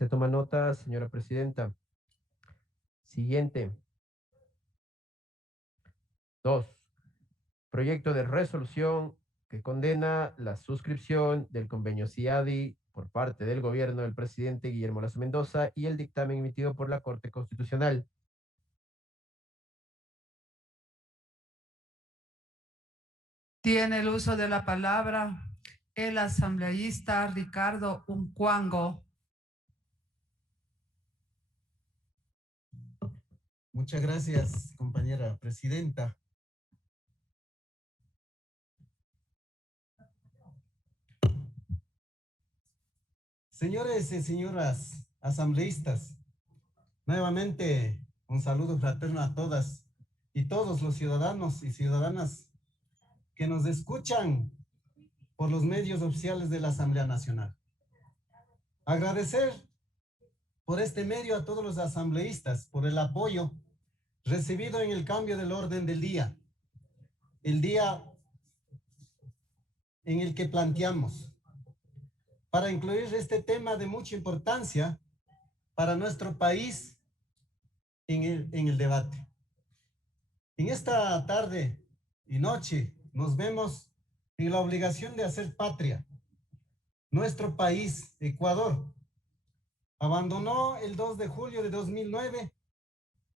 Se toma nota, señora presidenta. Siguiente. 2. Proyecto de resolución que condena la suscripción del convenio CIADI por parte del gobierno del presidente Guillermo Lasso Mendoza y el dictamen emitido por la Corte Constitucional. Tiene el uso de la palabra el asambleísta Ricardo Uncuango. Muchas gracias, compañera presidenta. Señores y señoras asambleístas, nuevamente un saludo fraterno a todas y todos los ciudadanos y ciudadanas que nos escuchan por los medios oficiales de la Asamblea Nacional. Agradecer por este medio a todos los asambleístas por el apoyo recibido en el cambio del orden del día. El día en el que planteamos para incluir este tema de mucha importancia para nuestro país en el debate. En esta tarde y noche nos vemos en la obligación de hacer patria. Nuestro país, Ecuador, abandonó el 2 de julio de 2009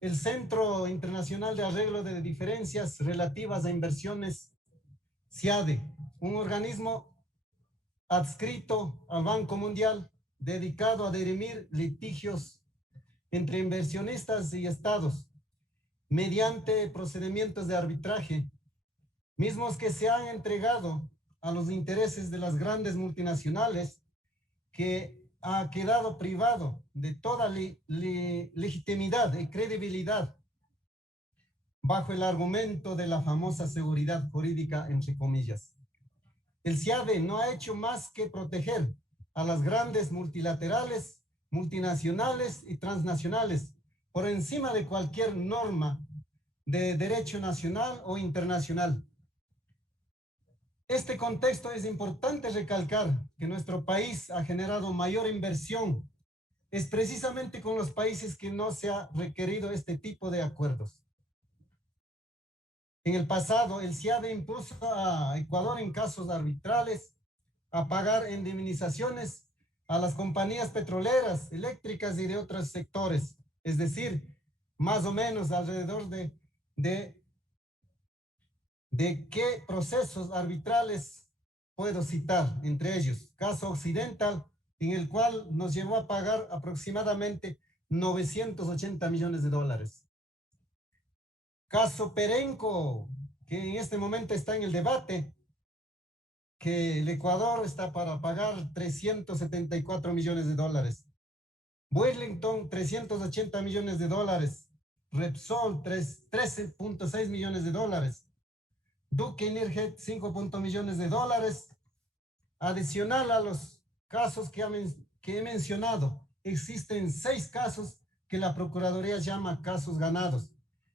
el Centro Internacional de Arreglo de Diferencias Relativas a Inversiones, CIADE, un organismo adscrito al Banco Mundial dedicado a dirimir litigios entre inversionistas y estados mediante procedimientos de arbitraje, mismos que se han entregado a los intereses de las grandes multinacionales, que ha quedado privado de toda legitimidad y credibilidad bajo el argumento de la famosa seguridad jurídica, entre comillas. El CIADE no ha hecho más que proteger a las grandes multilaterales, multinacionales y transnacionales por encima de cualquier norma de derecho nacional o internacional. Este contexto es importante recalcar que nuestro país ha generado mayor inversión. Es precisamente con los países que no se ha requerido este tipo de acuerdos. En el pasado, el CIADE impuso a Ecuador en casos arbitrales a pagar indemnizaciones a las compañías petroleras, eléctricas y de otros sectores. Es decir, más o menos alrededor de qué procesos arbitrales puedo citar, entre ellos, caso Occidental, en el cual nos llevó a pagar aproximadamente 980 millones de dólares. Caso Perenco, que en este momento está en el debate, que el Ecuador está para pagar 374 millones de dólares. Burlington, 380 millones de dólares. Repsol, 13.6 millones de dólares. Duke Energy, 5 millones de dólares. Adicional a los casos que he mencionado, existen 6 casos que la Procuraduría llama casos ganados.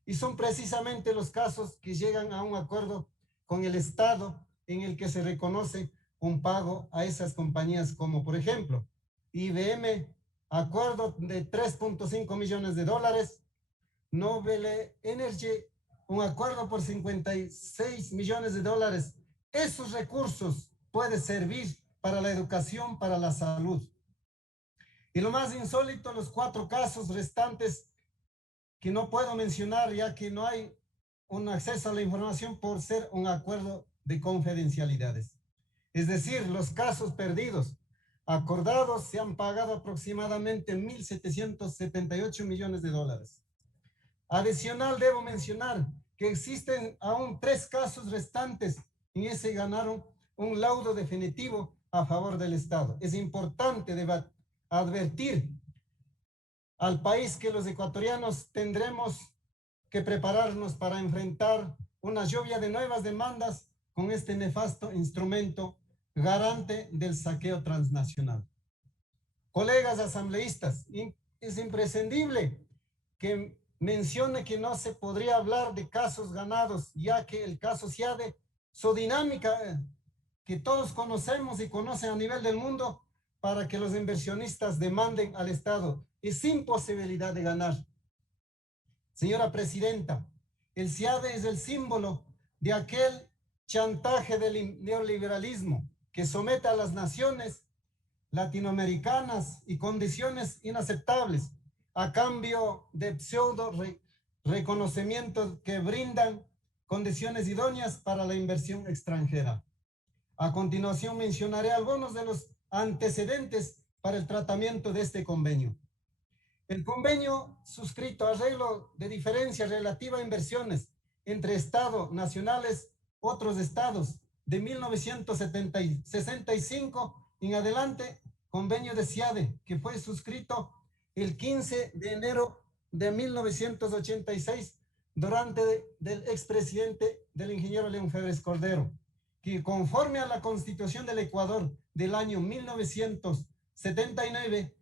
Y son precisamente los casos que llegan a un acuerdo con el Estado en el que se reconoce un pago a esas compañías, como por ejemplo, IBM, acuerdo de 3.5 millones de dólares, Noble Energy, un acuerdo por 56 millones de dólares. Esos recursos pueden servir para la educación, para la salud. Y lo más insólito, los 4 casos restantes que no puedo mencionar ya que no hay un acceso a la información por ser un acuerdo de confidencialidades. Es decir, los casos perdidos acordados se han pagado aproximadamente 1.778 millones de dólares. Adicional, debo mencionar que existen aún 3 casos restantes en ese ganaron un laudo definitivo a favor del Estado. Es importante advertir al país que los ecuatorianos tendremos que prepararnos para enfrentar una lluvia de nuevas demandas con este nefasto instrumento garante del saqueo transnacional. Colegas asambleístas, es imprescindible que mencione que no se podría hablar de casos ganados, ya que el caso CIADE, su dinámica que todos conocemos y conocen a nivel del mundo, para que los inversionistas demanden al Estado y sin posibilidad de ganar. Señora Presidenta, el CIADE es el símbolo de aquel chantaje del neoliberalismo que somete a las naciones latinoamericanas y condiciones inaceptables a cambio de pseudo reconocimientos que brindan condiciones idóneas para la inversión extranjera. A continuación mencionaré algunos de los antecedentes para el tratamiento de este convenio. El convenio suscrito arreglo de diferencia relativa a inversiones entre estados nacionales, otros estados, de 1965 en adelante, convenio de CIADE, que fue suscrito el 15 de enero de 1986 durante del expresidente del ingeniero León Febres Cordero, que conforme a la Constitución del Ecuador del año 1979,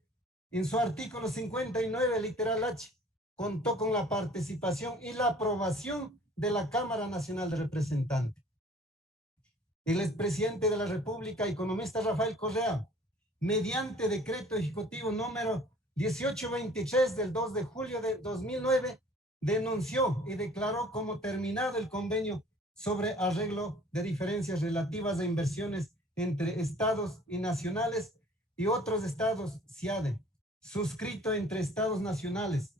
en su artículo 59, literal H, contó con la participación y la aprobación de la Cámara Nacional de Representantes. El expresidente de la República, economista Rafael Correa, mediante decreto ejecutivo número 1823 del 2 de julio de 2009, denunció y declaró como terminado el convenio sobre arreglo de diferencias relativas a inversiones entre estados y nacionales y otros estados CIADE, suscrito entre estados nacionales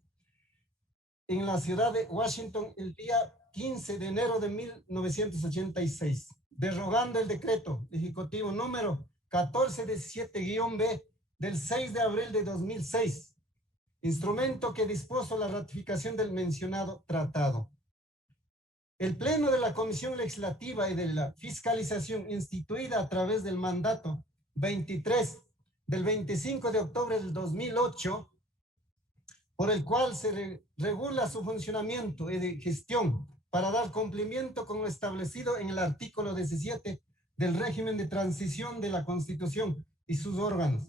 en la ciudad de Washington el día 15 de enero de 1986, derogando el decreto ejecutivo número 1417-B del 6 de abril de 2006, instrumento que dispuso la ratificación del mencionado tratado. El Pleno de la Comisión Legislativa y de la Fiscalización instituida a través del mandato 23 del 25 de octubre del 2008, por el cual se regula su funcionamiento y de gestión para dar cumplimiento con lo establecido en el artículo 17 del régimen de transición de la Constitución y sus órganos,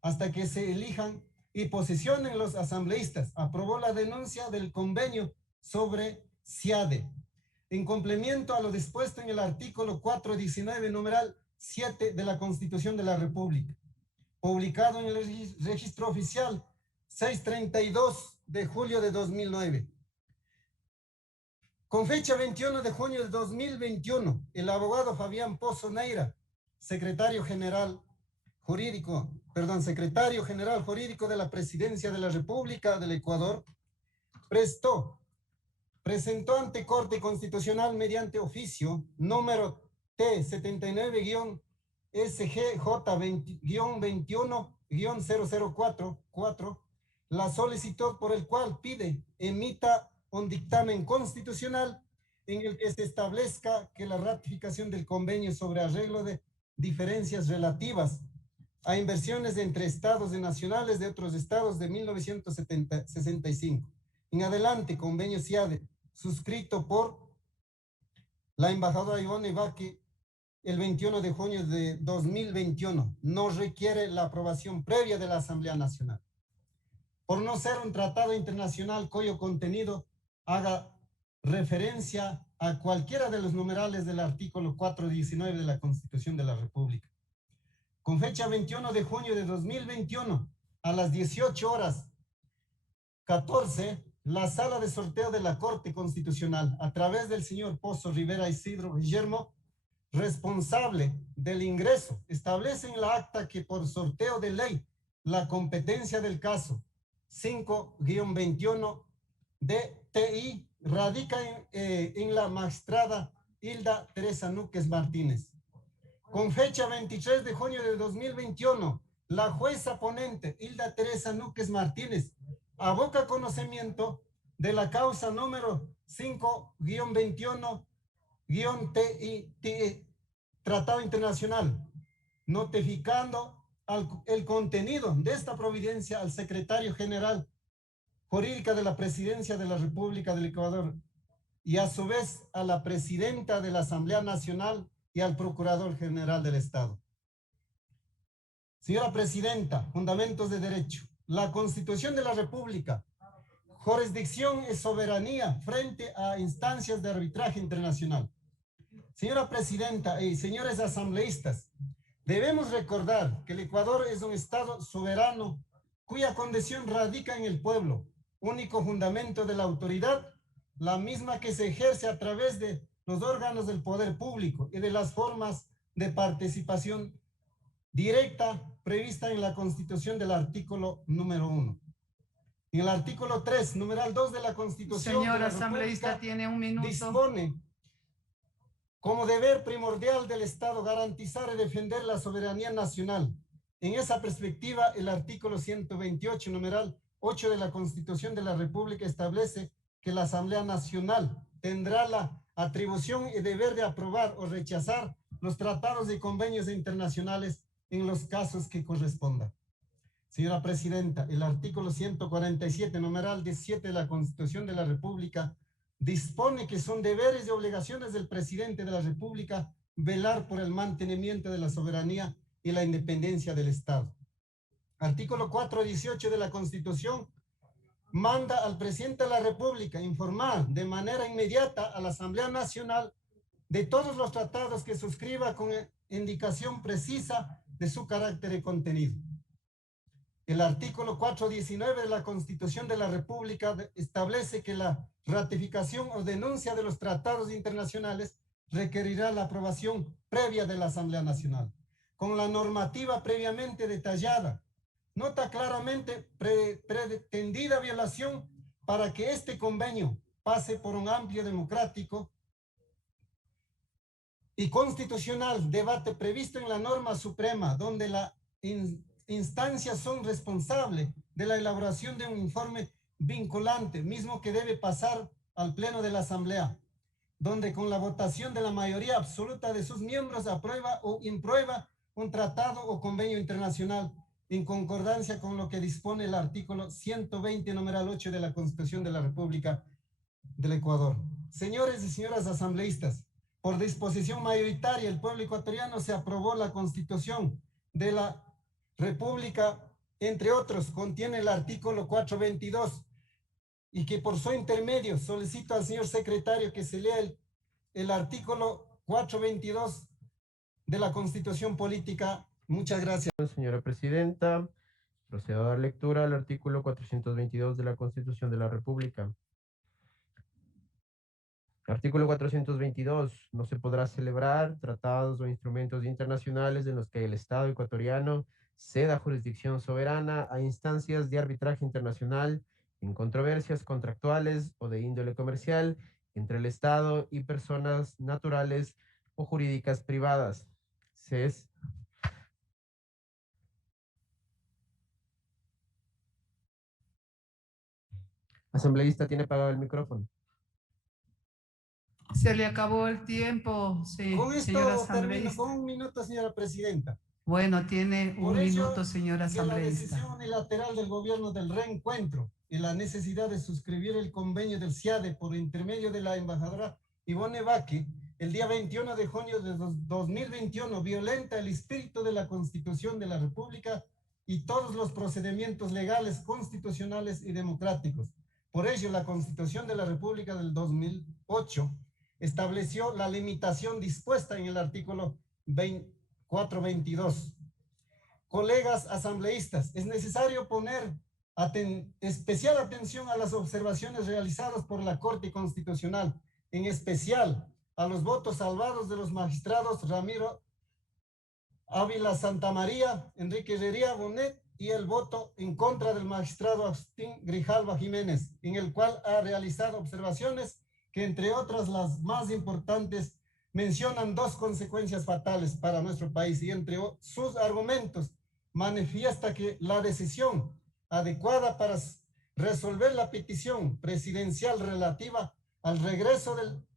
hasta que se elijan y posesionen los asambleístas. Aprobó la denuncia del convenio sobre CIADE, en complemento a lo dispuesto en el artículo 419, numeral 7 de la Constitución de la República, publicado en el registro oficial 632 de julio de 2009. Con fecha 21 de junio de 2021, el abogado Fabián Pozo Neira, secretario general jurídico de la Presidencia de la República del Ecuador, presentó ante Corte Constitucional mediante oficio número T79-SGJ-21-004 la solicitud por el cual pide emita un dictamen constitucional en el que se establezca que la ratificación del convenio sobre arreglo de diferencias relativas a inversiones entre estados y nacionales de otros estados de 1965 en adelante, convenio CIADE, suscrito por la embajadora Ivonne Baque el 21 de junio de 2021, no requiere la aprobación previa de la Asamblea Nacional, por no ser un tratado internacional cuyo contenido haga referencia a cualquiera de los numerales del artículo 419 de la Constitución de la República. Con fecha 21 de junio de 2021, a las 18:14, la sala de sorteo de la Corte Constitucional, a través del señor Pozo Rivera Isidro Guillermo, responsable del ingreso, establece en la acta que por sorteo de ley, la competencia del caso 5-21 DTI radica en la magistrada Hilda Teresa Núquez Martínez. Con fecha 23 de junio de 2021, la jueza ponente Hilda Teresa Núquez Martínez aboca conocimiento de la causa número 5-21-TI Tratado Internacional, notificando el contenido de esta providencia al secretario general jurídica de la Presidencia de la República del Ecuador y a su vez a la presidenta de la Asamblea Nacional y al Procurador General del Estado. Señora Presidenta, fundamentos de derecho. La Constitución de la República, jurisdicción y soberanía frente a instancias de arbitraje internacional. Señora Presidenta y señores asambleístas, Debemos recordar que el Ecuador es un Estado soberano cuya condición radica en el pueblo, único fundamento de la autoridad, la misma que se ejerce a través de los órganos del poder público y de las formas de participación directa prevista en la Constitución del artículo número 1. En el artículo 3, numeral 2 de la Constitución Señor de la asambleísta, República tiene un minuto. dispone como deber primordial del Estado garantizar y defender la soberanía nacional. En esa perspectiva, el artículo 128, numeral 8 de la Constitución de la República establece que la Asamblea Nacional tendrá la atribución y deber de aprobar o rechazar los tratados y convenios internacionales en los casos que corresponda. Señora Presidenta, el artículo 147, numeral 17 de la Constitución de la República dispone que son deberes y obligaciones del presidente de la República velar por el mantenimiento de la soberanía y la independencia del Estado. Artículo 418 de la Constitución manda al presidente de la República informar de manera inmediata a la Asamblea Nacional de todos los tratados que suscriba con indicación precisa de su carácter y contenido. El artículo 419 de la Constitución de la República establece que la ratificación o denuncia de los tratados internacionales requerirá la aprobación previa de la Asamblea Nacional. Con la normativa previamente detallada, nota claramente pretendida violación para que este convenio pase por un amplio democrático y constitucional debate previsto en la norma suprema, donde la instancias son responsables de la elaboración de un informe vinculante, mismo que debe pasar al Pleno de la Asamblea, donde con la votación de la mayoría absoluta de sus miembros aprueba o imprueba un tratado o convenio internacional en concordancia con lo que dispone el artículo 120, numeral 8 de la Constitución de la República del Ecuador. Señores y señoras asambleístas, por disposición mayoritaria, el pueblo ecuatoriano se aprobó la Constitución de la República, entre otros, contiene el artículo 422 y que por su intermedio solicito al señor secretario que se lea el artículo 422 de la Constitución Política. Muchas gracias. Señora Presidenta, procedo a dar lectura al artículo 422 de la Constitución de la República. Artículo 422. No se podrá celebrar tratados o instrumentos internacionales en los que el Estado ecuatoriano ceda jurisdicción soberana a instancias de arbitraje internacional en controversias contractuales o de índole comercial entre el Estado y personas naturales o jurídicas privadas. CES. Asambleísta, tiene apagado el micrófono. Se le acabó el tiempo, sí, Con esto señora termino, asambleísta. con un minuto, señora Presidenta. Bueno, tiene un Por ello, minuto, señora que la asambleísta. decisión unilateral del gobierno del reencuentro y la necesidad de suscribir el convenio del CIADE por intermedio de la embajadora Ivonne Baque, el día 21 de junio de 2021, violenta el espíritu de la Constitución de la República y todos los procedimientos legales, constitucionales y democráticos. Por ello, la Constitución de la República del 2008 estableció la limitación dispuesta en el artículo 422. Colegas asambleístas, es necesario poner especial atención a las observaciones realizadas por la Corte Constitucional, en especial a los votos salvados de los magistrados Ramiro Ávila Santamaría, Enrique Herrería Bonet y el voto en contra del magistrado Agustín Grijalva Jiménez, en el cual ha realizado observaciones que, entre otras las más importantes, mencionan dos consecuencias fatales para nuestro país y entre sus argumentos manifiesta que la decisión adecuada para resolver la petición presidencial relativa al regreso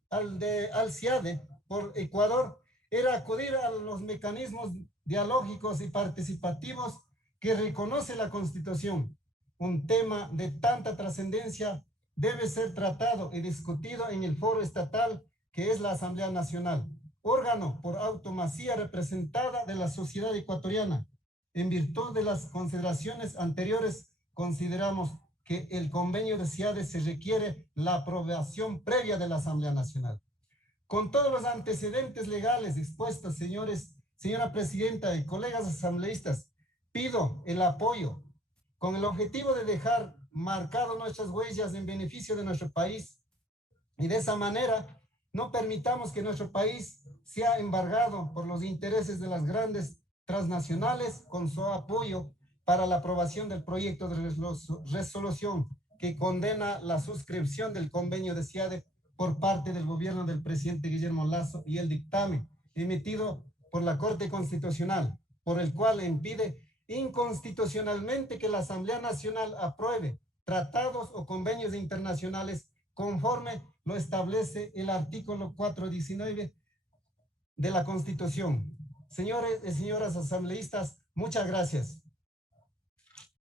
al CIADE por Ecuador era acudir a los mecanismos dialógicos y participativos que reconoce la Constitución. Un tema de tanta trascendencia debe ser tratado y discutido en el foro estatal que es la Asamblea Nacional, órgano por autonomía representada de la sociedad ecuatoriana. En virtud de las consideraciones anteriores, consideramos que el convenio de CIADE se requiere la aprobación previa de la Asamblea Nacional. Con todos los antecedentes legales expuestos, señores Señora Presidenta y colegas asambleístas, pido el apoyo con el objetivo de dejar marcado nuestras huellas en beneficio de nuestro país y de esa manera no permitamos que nuestro país sea embargado por los intereses de las grandes transnacionales con su apoyo para la aprobación del proyecto de resolución que condena la suscripción del convenio de CIADE por parte del gobierno del presidente Guillermo Lasso y el dictamen emitido por la Corte Constitucional, por el cual impide inconstitucionalmente que la Asamblea Nacional apruebe tratados o convenios internacionales conforme lo establece el artículo 419 de la Constitución. Señores y señoras asambleístas, muchas gracias.